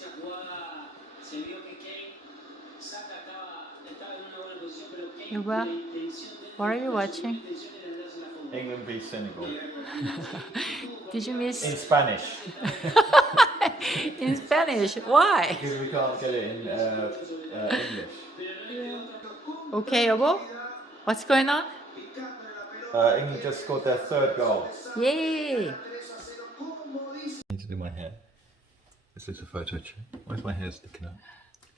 se jugaba, se vio que Kane, Saka estaba, estaba en una buena posición, pero Kane, Yuba, la intención de what are you watching? intención era darse la foto. England beat Senegal. Did you miss? In Spanish. in Spanish? Why? Because we can't get it in uh, uh, English. Okay, 여보. What's going on? Uh, England just scored their third goal. Yay! I need to do my hair. This is a photo check. Where's my hair sticking out?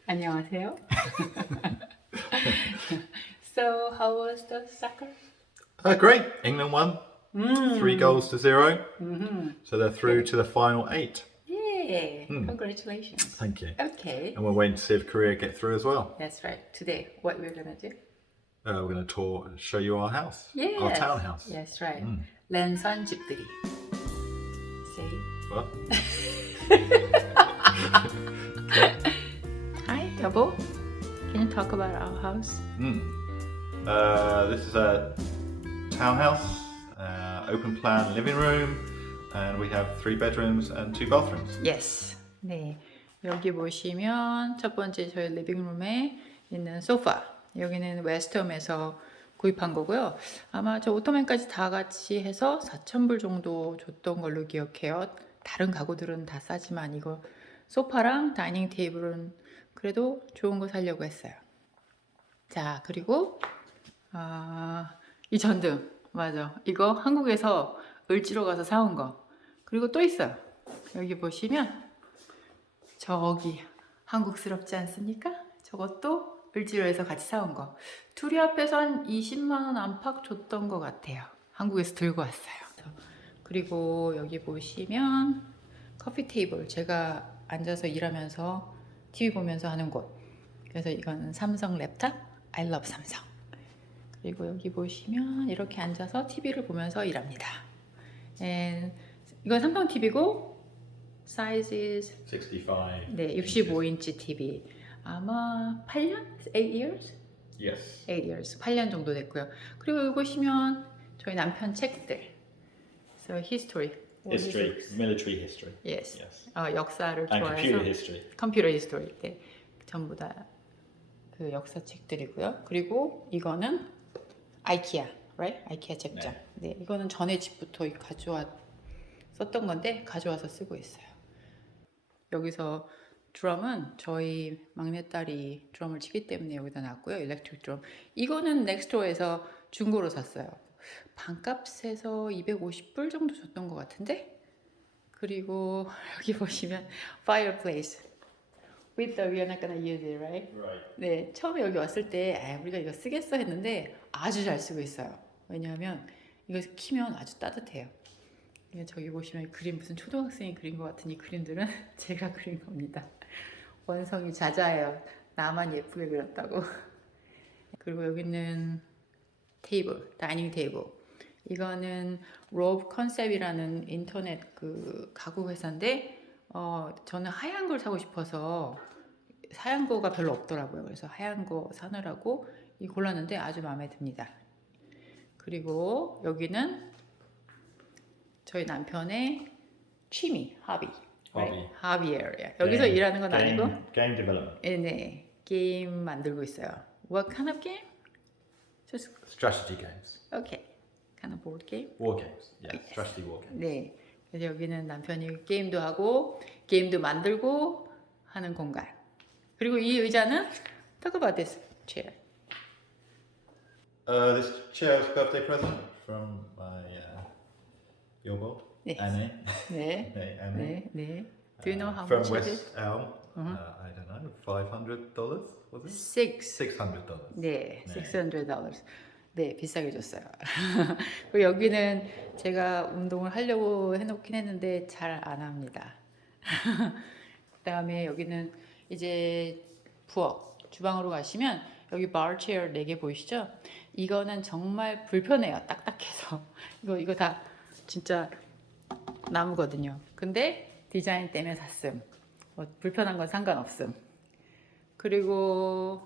안녕하세요. so, how was the soccer? Uh, great. England won. Three goals to 0 So they're through to the final eight. Yay! Congratulations. Thank you. Okay. And we're waiting to see if Korea get through as well. That's right. Today, what we're gonna do? Uh, we're going to tour, show you our house, Yes. our townhouse. That's right. 랜선 집들이. Say What? hi, 여보. Can you talk about our house? Uh, this is a townhouse, uh, open plan living room, and we have three bedrooms and two bathrooms. Yes. 네. 여기 보시면 첫 번째 저희 리빙룸에 있는 소파. 여기는 웨스트홈에서 구입한 거고요. 아마 저 오토맨까지 다 같이 해서 4,000불 정도 줬던 걸로 기억해요. 다른 가구들은 다 싸지만 이거 소파랑 다이닝 테이블은 그래도 좋은 거 사려고 했어요. 자, 그리고 아, 이 전등. 맞아. 이거 한국에서 을지로 가서 사온 거. 그리고 또 있어요. 여기 보시면 저기 한국스럽지 않습니까? 저것도 을지로에서 같이 사온 거. 둘이 합해서 한 20만 원 안팎 줬던 것 같아요. 한국에서 들고 왔어요. 그리고 여기 보시면 커피 테이블. 제가 앉아서 일하면서 TV 보면서 하는 곳. 그래서 이거는 삼성 랩탑. I love 삼성. 그리고 여기 보시면 이렇게 앉아서 TV를 보면서 일합니다. And 이건 삼성 TV고 size is 65. 네, 65인치 TV. 아마 8년? 8 years? Yes. 8 years. 8년 정도 됐고요. 그리고 여기 보시면 저희 남편 책들. So history. History, it? military history. Yes. Yes. 어, 역사를 And 좋아해서 computer history. 컴퓨터 히스토리. 네. 전부 다 그 역사 책들이고요. 그리고 이거는 아이키아, right? 아이키아 책장. 네. 이거는 전에 집부터 가져와 썼던 건데 가져와서 쓰고 있어요. 여기서 드럼은 저희 막내딸이 드럼을 치기 때문에 여기다 놨고요. 일렉트릭 드럼. 이거는 넥스토어에서 중고로 샀어요. 반값에서 250불 정도 줬던 것 같은데? 그리고 여기 보시면 fireplace. With the we're not gonna use it, right? Right. 네, 처음에 여기 왔을 때 아, 우리가 이거 쓰겠어 했는데 아주 잘 쓰고 있어요. 왜냐하면 이거 키면 아주 따뜻해요. 저기 보시면 그림 무슨 초등학생이 그린 것 같은 이 그림들은 제가 그린 겁니다. 원성이 자자해요. 나만 예쁘게 그렸다고. 그리고 여기는 테이블, 다이닝 테이블. 이거는 로브 컨셉이라는 인터넷 그 가구 회사인데 어, 저는 하얀 걸 사고 싶어서 하얀 거가 별로 없더라고요. 그래서 하얀 거 사느라고 이 골랐는데 아주 마음에 듭니다. 그리고 여기는 저희 남편의 취미, 하비. Hobby. 하비 에리아. 여기서 Game- 일하는 건 game- 아니고 Game development. 네, 네. 게임 만들고 있어요. What kind of game? Just Strategy games. okay. Kind of board game? War games. Yeah, strategy war games. 네. 그래서 여기는 남편이 게임도 하고 게임도 만들고 하는 공간. 그리고 이 의자는 talk about this chair. Uh, this chair's birthday present from my uh, your board, Yes. Annie. 네. Hey, Annie. 네, 네. Do you know Uh, how from much it is? West Elm. Uh, I don't know, five hundred dollars was it? Six. Six hundred dollars. 네, 네. 600 dollars. 네, 비싸게 줬어요. 그리고 여기는 제가 운동을 하려고 해놓긴 했는데 잘 안 합니다. 그다음에 여기는 이제 부엌 주방으로 가시면 여기 bar chair 4개 보이시죠? 이거는 정말 불편해요. 딱딱해서. 이거 이거 다 진짜 나무거든요. 근데 디자인 때문에 샀음. 뭐 불편한 건 상관없음. 그리고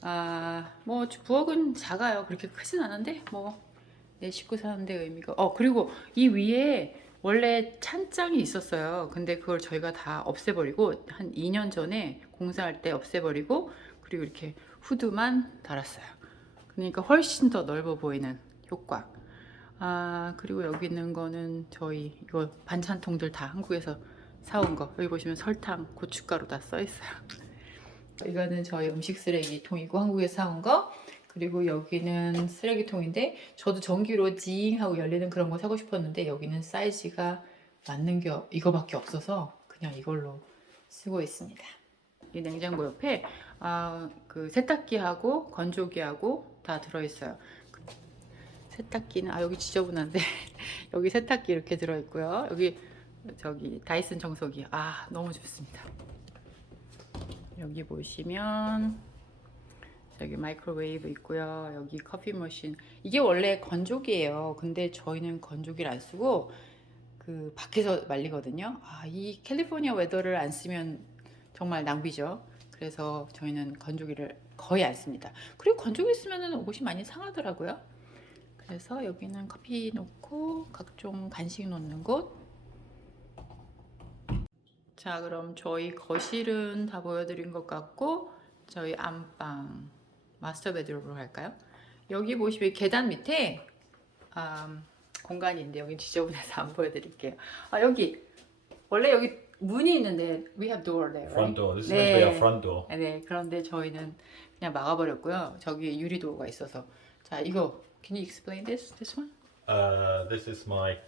아, 뭐 부엌은 작아요. 그렇게 크진 않은데 뭐 내 식구 사는데 의미가. 어, 그리고 이 위에 원래 찬장이 있었어요. 근데 그걸 저희가 다 없애버리고 한 2년 전에 공사할 때 없애버리고 그리고 이렇게 후드만 달았어요. 그러니까 훨씬 더 넓어 보이는 효과. 아 그리고 여기 있는 거는 저희 이거 반찬통들 다 한국에서 사온 거. 여기 보시면 설탕, 고춧가루 다 써 있어요. 이거는 저희 음식 쓰레기통이고 한국에서 사온 거. 그리고 여기는 쓰레기통인데 저도 전기로 징 하고 열리는 그런 거 사고 싶었는데 여기는 사이즈가 맞는 게 이거밖에 없어서 그냥 이걸로 쓰고 있습니다. 이 냉장고 옆에 아, 그 세탁기하고 건조기하고 다 들어 있어요. 세탁기는 아 여기 지저분한데 여기 세탁기 이렇게 들어 있고요. 여기 저기 다이슨 청소기 아 너무 좋습니다. 여기 보시면 여기 마이크로웨이브 있고요. 여기 커피 머신. 이게 원래 건조기예요. 근데 저희는 건조기를 안 쓰고 그 밖에서 말리거든요. 아, 이 캘리포니아 웨더를 안 쓰면 정말 낭비죠. 그래서 저희는 건조기를 거의 안 씁니다. 그리고 건조기 쓰면은 옷이 많이 상하더라고요. 그래서 여기는 커피 놓고 각종 간식 놓는 곳. 자, 그럼 저희 거실은 다 보여드린 것 같고 저희 안방 마스터 베드룸으로 갈까요? 여기 보시면 계단 밑에 음, 공간인데 여기 지저분해서 안 보여드릴게요. 아 여기 원래 여기 문이 있는데 we have door there, right? Front door. This is meant to be our 네. front door. 네, 그런데 저희는 그냥 막아버렸고요. 저기 유리도가 있어서 자 이거 can you explain this this one? Uh, this is my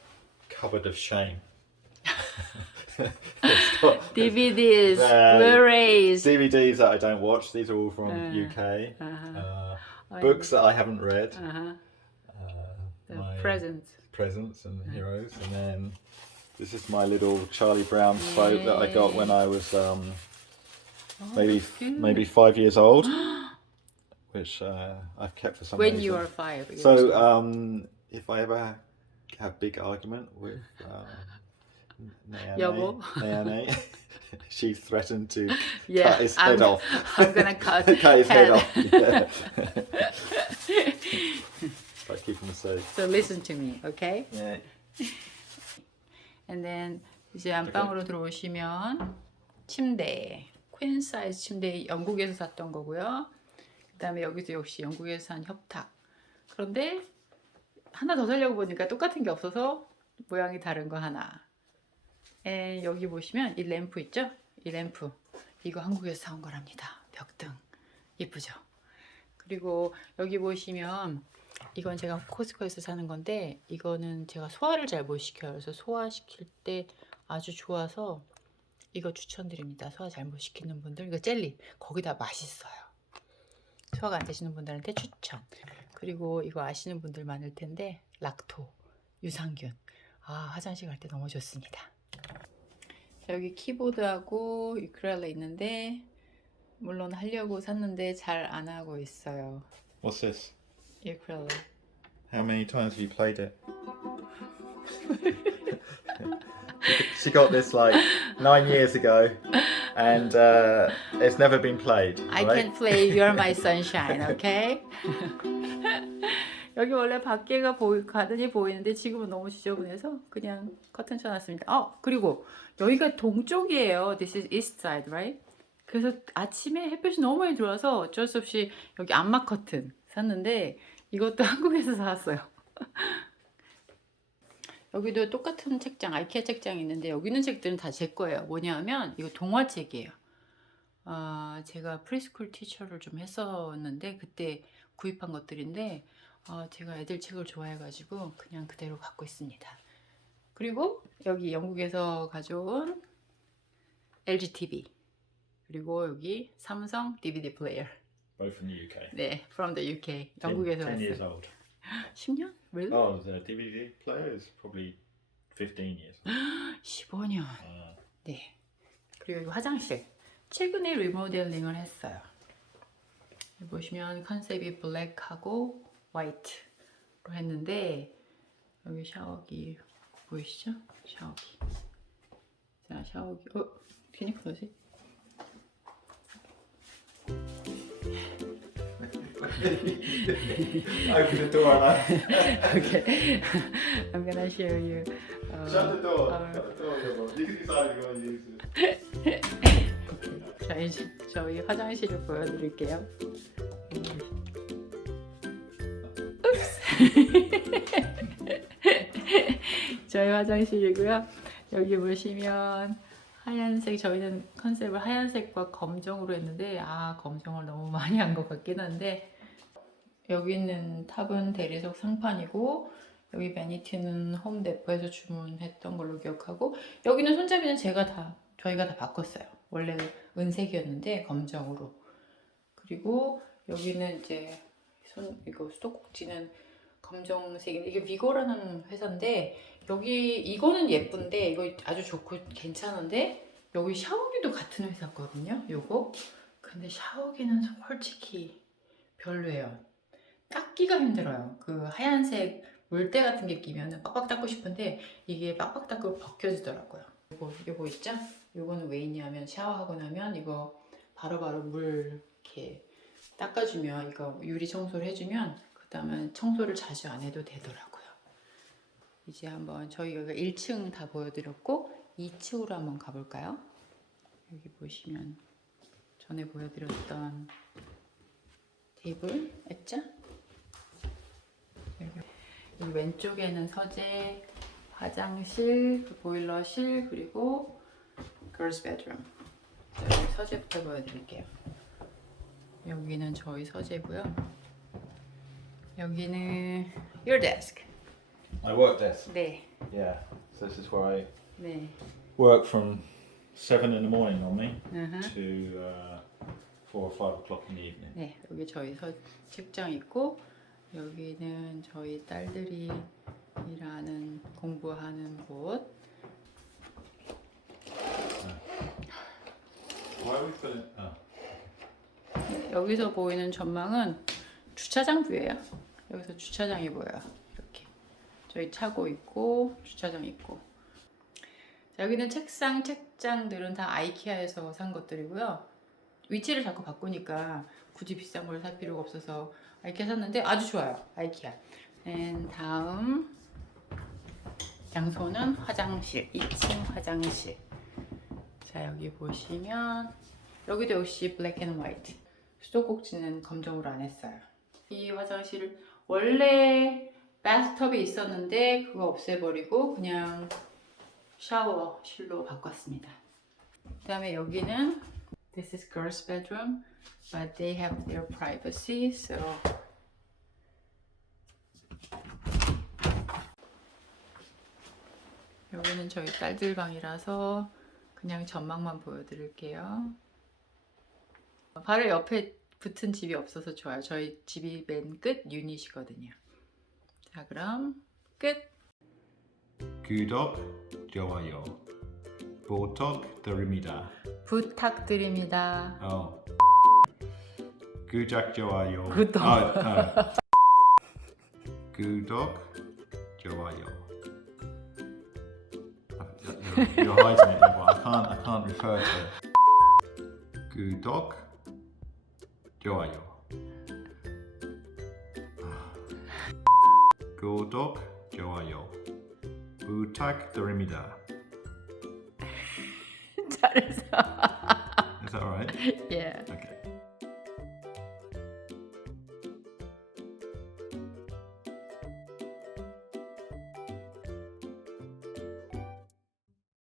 cupboard of shame. Got DVDs, Uh, Blu-rays, DVDs that I don't watch. These are all from Uh, UK. uh-huh. Uh, Oh, books that I haven't read. uh-huh. Uh, the presents. presents and heroes, and then this is my little Charlie Brown float that I got when I was um, maybe maybe five years old, which uh, I've kept for some When reason. you are five. So um, if I ever have big argument with um, Naomi, 여보. Naomi, she threatened to yeah, cut his I'm, head off. I'm gonna cut, cut his head head. off. Yeah. To keep him safe. So listen to me, okay? Yeah. And then 이제 안방으로 들어오시면 침대, 퀸 사이즈 침대 영국에서 샀던 거고요. 그다음에 여기도 역시 영국에서 산 협탁. 그런데 하나 더 살려고 보니까 똑같은 게 없어서 모양이 다른 거 하나. 에, 여기 보시면 이 램프 있죠? 이 램프 이거 한국에서 사온 거랍니다. 벽등 예쁘죠? 그리고 여기 보시면 이건 제가 코스코에서 사는 건데 이거는 제가 소화를 잘 못 시켜요. 그래서 소화시킬 때 아주 좋아서 이거 추천드립니다. 소화 잘 못 시키는 분들 이거 젤리 거기다 맛있어요. 소화가 안 되시는 분들한테 추천. 그리고 이거 아시는 분들 많을 텐데 락토 유산균 아 화장실 갈 때 너무 좋습니다. 자, 여기 키보드하고 유크렐레 있는데 물론 하려고 샀는데 잘 안 하고 있어요. What's this? 유크렐레. How many times have you played it? she got this like nine years ago, and uh, it's never been played. I right? can play You're My Sunshine, okay? 여기 원래 밖에가 보이, 가든이 보이는데 지금은 너무 지저분해서 그냥 커튼 쳐놨습니다. 어, 그리고 여기가 동쪽이에요. This is east side, right? 그래서 아침에 햇볕이 너무 많이 들어와서 어쩔 수 없이 여기 암막 커튼 샀는데 이것도 한국에서 사왔어요. 여기도 똑같은 책장, 아이케아 책장이 있는데 여기 있는 책들은 다 제 거예요. 뭐냐면 이거 동화책이에요. 아, 제가 프리스쿨 티처를 좀 했었는데 그때 구입한 것들인데 아, 제가 애들 책을 좋아해가지고 그냥 그대로 갖고 있습니다. 그리고 여기 영국에서 가져온 LG TV 그리고 여기 삼성 DVD 플레이어 Both from the UK. 네, from the UK 영국에서 10 years 왔어요. old. 10년? Really? Oh, the DVD player is probably 15 years. 15년. Uh, 네. 그리고 여기 화장실. 최근에 리모델링을 했어요. 보시면 컨셉이 블랙하고 화이트로 했는데 여기 샤워기 보이시죠? 샤워기. 자, 샤워기. 어, you close it? open the door. okay. I'm gonna show you. 어, Shut the door. 아. Shut the door, 여보. You can decide if you want to use it. 저희 저희 화장실을 보여드릴게요. 저희 화장실이고요. 여기 보시면 하얀색 저희는 컨셉을 하얀색과 검정으로 했는데 아 검정을 너무 많이 한 것 같긴 한데 여기 있는 탑은 대리석 상판이고 여기 베니티는 홈데포에서 주문했던 걸로 기억하고 여기는 손잡이는 제가 다 저희가 다 바꿨어요. 원래 은색이었는데 검정으로. 그리고 여기는 이제 손 이거 수도꼭지는 검정색인데 이게 위고라는 회사인데 여기 이거는 예쁜데 이거 아주 좋고 괜찮은데 여기 샤워기도 같은 회사 거든요. 요거. 근데 샤워기는 솔직히 별로예요. 닦기가 힘들어요. 그 하얀색 물때 같은 게 끼면 빡빡 닦고 싶은데 이게 빡빡 닦고 벗겨지더라고요. 이거 이거 있죠? 요거는 왜 있냐면 샤워하고 나면 이거 바로바로 물 이렇게 닦아주면 이거 유리 청소를 해주면 그다음에 청소를 자주 안 해도 되더라고요. 이제 한번 저희 여기가 1층 다 보여드렸고 2층으로 한번 가볼까요? 여기 보시면 전에 보여드렸던 테이블 있죠? 여기, 왼쪽에는 서재, 화장실, 그 보일러실 그리고 girls bedroom. 서재부터 보여드릴게요. 여기는 저희 서재고요. 여기는 your desk. My work desk. 네, Yeah. So this is where I 네. work from seven in the morning normally 으흠. to uh, four or five o'clock in the evening. 네, 여기 저희 서, 책장 있고 여기는 저희 딸들이 일하는 공부하는 곳. Why are we putting? Oh. 여기서 보이는 전망은 주차장 뷰예요. 여기서 주차장이 보여요. 이렇게 저희 차고 있고 주차장 있고. 자, 여기는 책상, 책장들은 다 아이키아에서 산 것들이고요. 위치를 자꾸 바꾸니까 굳이 비싼 걸 살 필요가 없어서 아이키아 샀는데 아주 좋아요. 아이키아. 앤 다음 장소는 화장실, 2층 화장실. 자 여기 보시면 여기도 역시 블랙 앤 화이트. 수도꼭지는 검정으로 안 했어요. 이 화장실을 원래 바스톱이 있었는데 그거 없애버리고 그냥 샤워실로 바꿨습니다. 그 다음에 여기는 This is girls' bedroom, but they have their privacy, so 여기는 저희 딸들 방이라서 그냥 전망만 보여드릴게요. 바로 옆에 붙은 집이 없어서 좋아요. 저희 집이 맨 끝 유닛이거든요. 자, 그럼 끝. 구독, 좋아요. 부탁드립니다. 부탁드립니다. Oh. 구독, 좋아요. 구독. Oh, oh. 구독, 좋아요. You're, you're hiding it, I can't. I can't refer to it. 구독, 좋아요. 구독, 좋아요. 부탁드립니다. 잘했어. Is that alright? yeah. Okay.